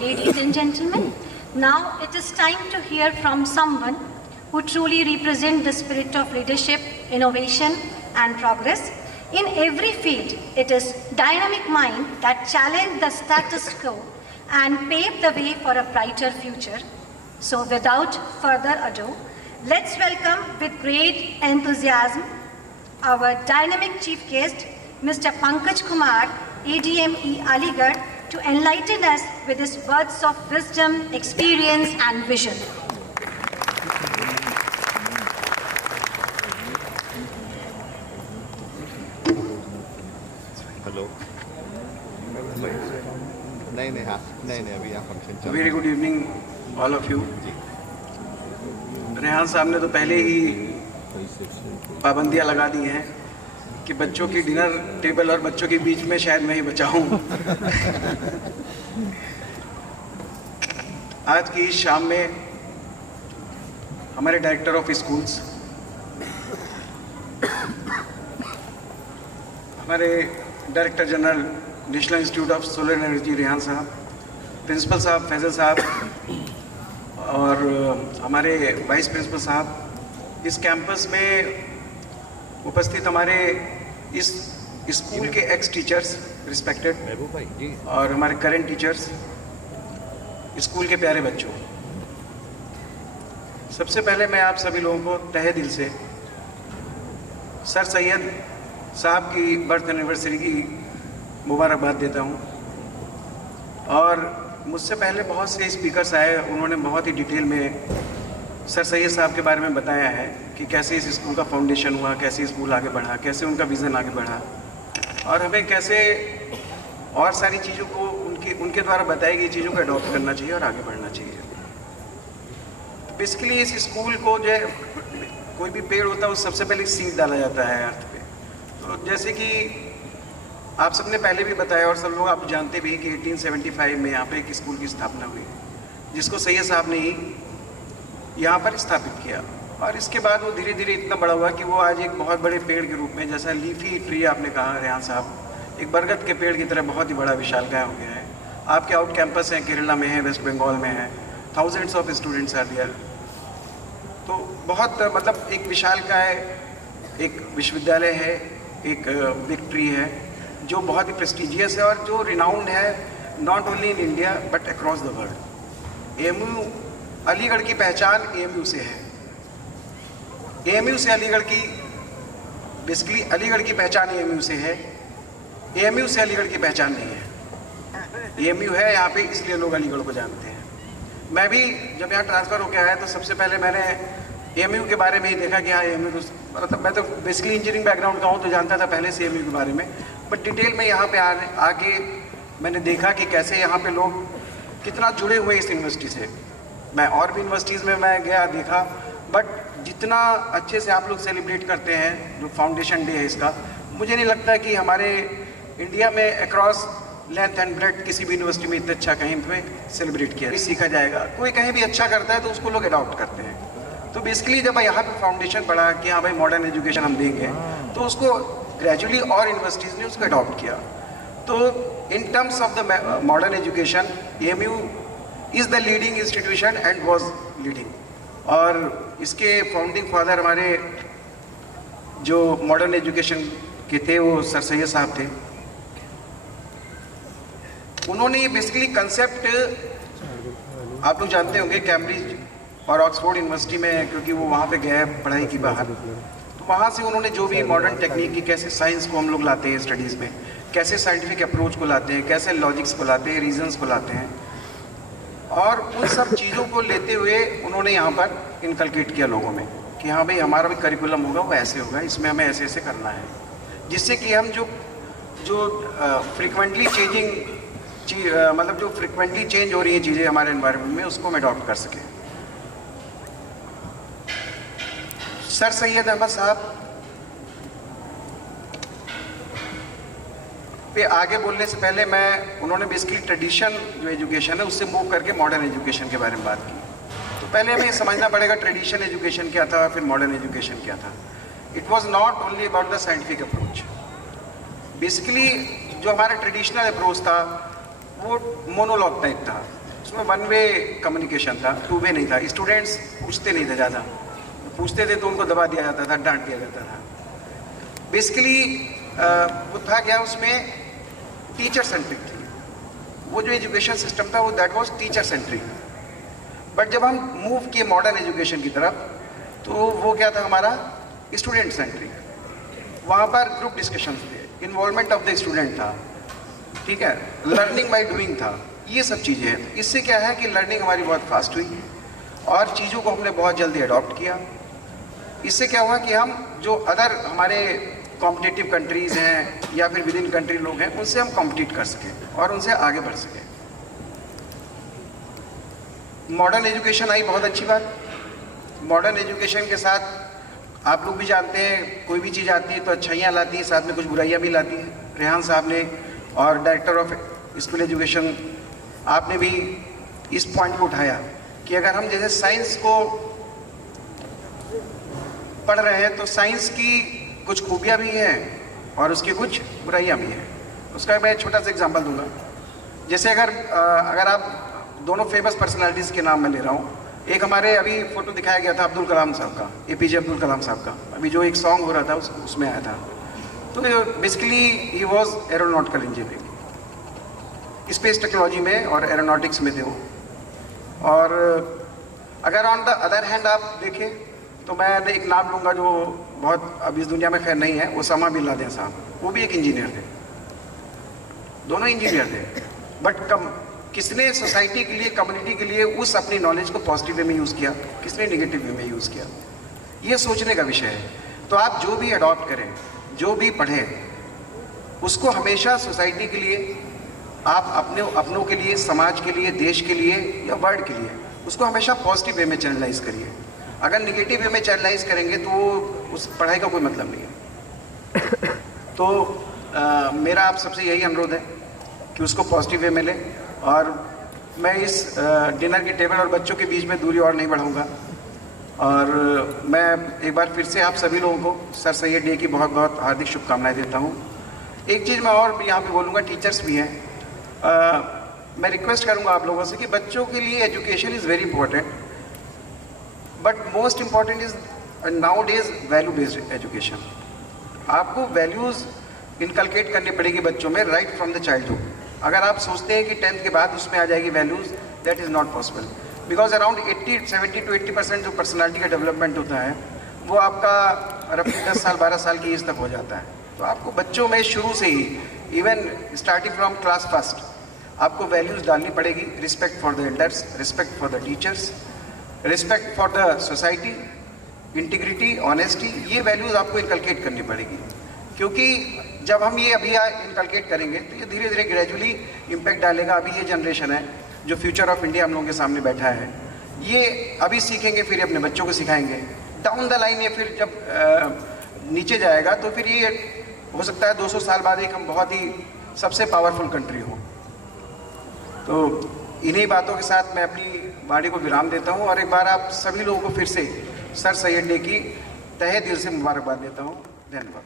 Ladies and gentlemen, now it is time to hear from someone who truly represents the spirit of leadership, innovation and progress. In every field, it is dynamic mind that challenge the status quo and pave the way for a brighter future. So without further ado, let's welcome with great enthusiasm our dynamic chief guest, Mr. Pankaj Kumar, ADME Aligarh, to enlighten us with his words of wisdom, experience and vision. Hello. Very good evening, all of you. Rehan साहब ने तो पहले ही पाबंदियां लगा दी हैं कि बच्चों की डिनर टेबल और बच्चों के बीच में शायद मैं ही बचा हूं। आज की इस शाम में हमारे डायरेक्टर ऑफ स्कूल्स, हमारे director general national institute of solar energy Rehan साहब, प्रिंसिपल साहब फैजल साहब और हमारे वाइस प्रिंसिपल साहब, इस कैंपस में उपस्थित हमारे इस स्कूल के एक्स टीचर्स रिस्पेक्टेड और हमारे करंट टीचर्स, स्कूल के प्यारे बच्चों, सबसे पहले मैं आप सभी लोगों को तहे दिल से सर सैयद साहब की बर्थ एनिवर्सरी की मुबारकबाद देता हूं। और मुझसे पहले बहुत से स्पीकर्स आए, उन्होंने बहुत ही डिटेल में सर सैयद साहब के बारे में बताया है कि कैसे इस स्कूल का फाउंडेशन हुआ, कैसे स्कूल आगे बढ़ा, कैसे उनका विज़न आगे बढ़ा और हमें कैसे और सारी चीज़ों को उनके द्वारा बताई गई चीज़ों को अडॉप्ट करना चाहिए और आगे बढ़ना चाहिए। बेसिकली इस स्कूल को जो कोई भी पेड़ होता है उस सबसे पहले सीड डाला जाता है अर्थ पे। तो जैसे कि आप सबने पहले भी बताया और सब लोग आप जानते भी कि 1875 में यहाँ पे एक स्कूल की स्थापना हुई, जिसको सैयद साहब ने ही यहाँ पर स्थापित किया। और इसके बाद वो धीरे धीरे इतना बड़ा हुआ कि वो आज एक बहुत बड़े पेड़ के रूप में, जैसा लीफी ट्री आपने कहा रेहान साहब, एक बरगद के पेड़ की तरह बहुत ही बड़ा विशालकाय हो गया है। आपके आउट कैंपस हैं, केरला में है, वेस्ट बंगाल में है, thousands of students are there. तो बहुत मतलब एक विशालकाय एक विश्वविद्यालय है, एक बिग ट्री है जो बहुत ही प्रेस्टिजियस है और जो रिनाउंड है not only in India but across the world. AMU Aligarh की पहचान एएमयू से है। एएमयू से अलीगढ़ की बेसिकली अलीगढ़ की पहचान एएमयू से है, एएमयू से अलीगढ़ की पहचान नहीं है। एएमयू है यहाँ पे इसलिए लोग अलीगढ़ को जानते हैं। मैं भी जब यहाँ ट्रांसफ़र होकर आया तो सबसे पहले मैंने एएमयू के बारे में ही देखा कि हाँ एएमयू, मतलब मैं तो बेसिकली इंजीनियरिंग बैकग्राउंड का हूँ तो जानता था पहले से एएमयू के बारे में, बट डिटेल में यहाँ पे आके मैंने देखा कि कैसे यहाँ पे लोग कितना जुड़े हुए इस यूनिवर्सिटी से। मैं और भी यूनिवर्सिटीज़ में मैं गया देखा, बट जितना अच्छे से आप लोग सेलिब्रेट करते हैं जो फाउंडेशन डे है इसका, मुझे नहीं लगता कि हमारे इंडिया में अक्रॉस लेंथ एंड ब्रेड किसी भी यूनिवर्सिटी में इतना अच्छा कहीं पे सेलिब्रेट किया सीखा जाएगा। कोई कहीं भी अच्छा करता है तो उसको लोग अडॉप्ट करते हैं। तो बेसिकली जब यहाँ पे फाउंडेशन पड़ा कि हाँ भाई मॉडर्न एजुकेशन हम देंगे, तो उसको ग्रेजुअली और यूनिवर्सिटीज़ ने उसको अडॉप्ट किया। तो in terms of the modern education AMU is the leading institution and was leading. और इसके फाउंडिंग फादर हमारे जो मॉडर्न एजुकेशन के थे वो सर सैयद साहब थे। उन्होंने बेसिकली कंसेप्ट आप लोग जानते होंगे कैम्ब्रिज और ऑक्सफोर्ड यूनिवर्सिटी में, क्योंकि वो वहाँ पे गए पढ़ाई की बाहर, तो वहाँ से उन्होंने जो भी मॉडर्न टेक्निक की कैसे साइंस को हम लोग लाते हैं स्टडीज़ में, कैसे साइंटिफिक अप्रोच को लाते हैं, कैसे लॉजिक्स को लाते हैं, रीजंस को लाते हैं, और उन सब चीज़ों को लेते हुए उन्होंने यहाँ पर इनकलकेट किया लोगों में कि हाँ भाई हमारा भी करिकुलम होगा वो ऐसे होगा, इसमें हमें ऐसे ऐसे करना है, जिससे कि हम जो फ्रिक्वेंटली चेंजिंग मतलब जो फ्रिक्वेंटली चेंज हो रही हैं चीज़ें हमारे एनवायरनमेंट में, उसको हम अडॉप्ट कर सकें। सर सैयद अहमद साहब पे आगे बोलने से पहले उन्होंने बेसिकली ट्रेडिशन जो एजुकेशन है उससे मूव करके मॉडर्न एजुकेशन के बारे में बात की। तो पहले हमें समझना पड़ेगा ट्रेडिशन एजुकेशन क्या था, फिर मॉडर्न एजुकेशन क्या था। It was not only about the scientific approach. Basically जो हमारा ट्रेडिशनल अप्रोच था वो मोनोलॉग टाइप था, उसमें वन वे कम्युनिकेशन था, टू वे नहीं था। स्टूडेंट्स पूछते नहीं थे ज़्यादा, पूछते थे तो उनको दबा दिया जाता था, डांट दिया जाता था। बेसिकली वो था क्या, उसमें टीचर सेंट्रिक थी। वो जो एजुकेशन सिस्टम था वो that was teacher centric. But जब हम मूव किए मॉडर्न एजुकेशन की तरफ तो वो क्या था हमारा, स्टूडेंट सेंट्रिक। वहाँ पर ग्रुप डिस्कशन थे, इन्वॉल्वमेंट ऑफ द स्टूडेंट था, ठीक है, लर्निंग बाय डूइंग था, ये सब चीज़ें हैं। इससे क्या है कि लर्निंग हमारी बहुत फास्ट हुई और चीज़ों को हमने बहुत जल्दी अडॉप्ट किया। इससे क्या हुआ कि हम जो अदर हमारे कॉम्पिटिटिव कंट्रीज़ हैं या फिर विद इन कंट्री लोग हैं, उनसे हम कॉम्पिटिट कर सकें और उनसे आगे बढ़ सकें। मॉडर्न एजुकेशन आई, बहुत अच्छी बात। मॉडर्न एजुकेशन के साथ आप लोग भी जानते हैं, कोई भी चीज़ आती है तो अच्छाइयाँ लाती है, साथ में कुछ बुराइयाँ भी लाती है। रेहान साहब ने और डायरेक्टर ऑफ स्कूल एजुकेशन आपने भी इस पॉइंट को उठाया कि अगर हम जैसे साइंस को पढ़ रहे हैं तो साइंस की कुछ खूबियाँ भी हैं और उसकी कुछ बुराइयाँ भी हैं। उसका मैं छोटा सा एग्जांपल दूंगा। जैसे अगर आप दोनों फेमस पर्सनालिटीज़ के नाम मैं ले रहा हूँ, एक हमारे अभी फोटो दिखाया गया था अब्दुल कलाम साहब का, APJ अब्दुल कलाम साहब का, अभी जो एक सॉन्ग हो रहा था उसमें आया था। तो basically he was aeronautical engineering, space technology में और एरोनॉटिक्स में थे वो। और अगर ऑन द अदर हैंड आप देखें तो मैं एक नाम लूँगा जो बहुत अब इस दुनिया में खैर नहीं है, ओसामा बिन लादेन साहब, वो भी एक इंजीनियर थे, दोनों इंजीनियर थे। बट किसने सोसाइटी के लिए, कम्युनिटी के लिए उस अपनी नॉलेज को पॉजिटिव वे में यूज़ किया, किसने नेगेटिव वे में यूज़ किया, ये सोचने का विषय है। तो आप जो भी अडॉप्ट करें, जो भी पढ़ें, उसको हमेशा सोसाइटी के लिए, आप अपनों के लिए, समाज के लिए, देश के लिए या वर्ल्ड के लिए, उसको हमेशा पॉजिटिव वे में चैनलाइज करिए। अगर निगेटिव वे में चैनलाइज करेंगे तो उस पढ़ाई का कोई मतलब नहीं है। तो मेरा आप सबसे यही अनुरोध है कि उसको पॉजिटिव वे में लें। और मैं इस डिनर की टेबल और बच्चों के बीच में दूरी और नहीं बढ़ाऊंगा। और मैं एक बार फिर से आप सभी लोगों को सर सैयद डे की बहुत बहुत हार्दिक शुभकामनाएं देता हूँ। एक चीज़ मैं और यहाँ पे बोलूँगा, टीचर्स भी हैं, मैं रिक्वेस्ट करूँगा आप लोगों से कि बच्चों के लिए education is very important, but most important is now days value based education. आपको वैल्यूज़ इनकलकेट करनी पड़ेगी बच्चों में राइट फ्रॉम द चाइल्डहुड। अगर आप सोचते हैं कि 10th के बाद उसमें आ जाएगी values, that is not possible, because around 70 to 80% जो पर्सनालिटी का डेवलपमेंट होता है वो आपका रफली 10 साल 12 साल की एज तक हो जाता है। तो आपको बच्चों में शुरू से ही, even starting from class first, आपको वैल्यूज़ डालनी पड़ेगी। Respect for the elders, respect for the teachers, respect for the society, integrity, honesty, ये वैल्यूज़ आपको इनकलकेट करनी पड़ेगी। क्योंकि जब हम ये अभी इनकलकेट करेंगे तो ये धीरे धीरे ग्रेजुअली इम्पैक्ट डालेगा। अभी ये जनरेशन है जो फ्यूचर ऑफ इंडिया हम लोगों के सामने बैठा है, ये अभी सीखेंगे, फिर अपने बच्चों को सिखाएंगे। डाउन द लाइन ये फिर जब नीचे जाएगा तो फिर ये हो सकता है 200 साल बाद एक हम बहुत ही सबसे पावरफुल कंट्री हो। तो इन्हीं बातों के साथ मैं अपनी वाणी को विराम देता हूँ और एक बार आप सभी लोगों को फिर से सर सैयद डे की तहे दिल से मुबारकबाद देता हूँ। धन्यवाद।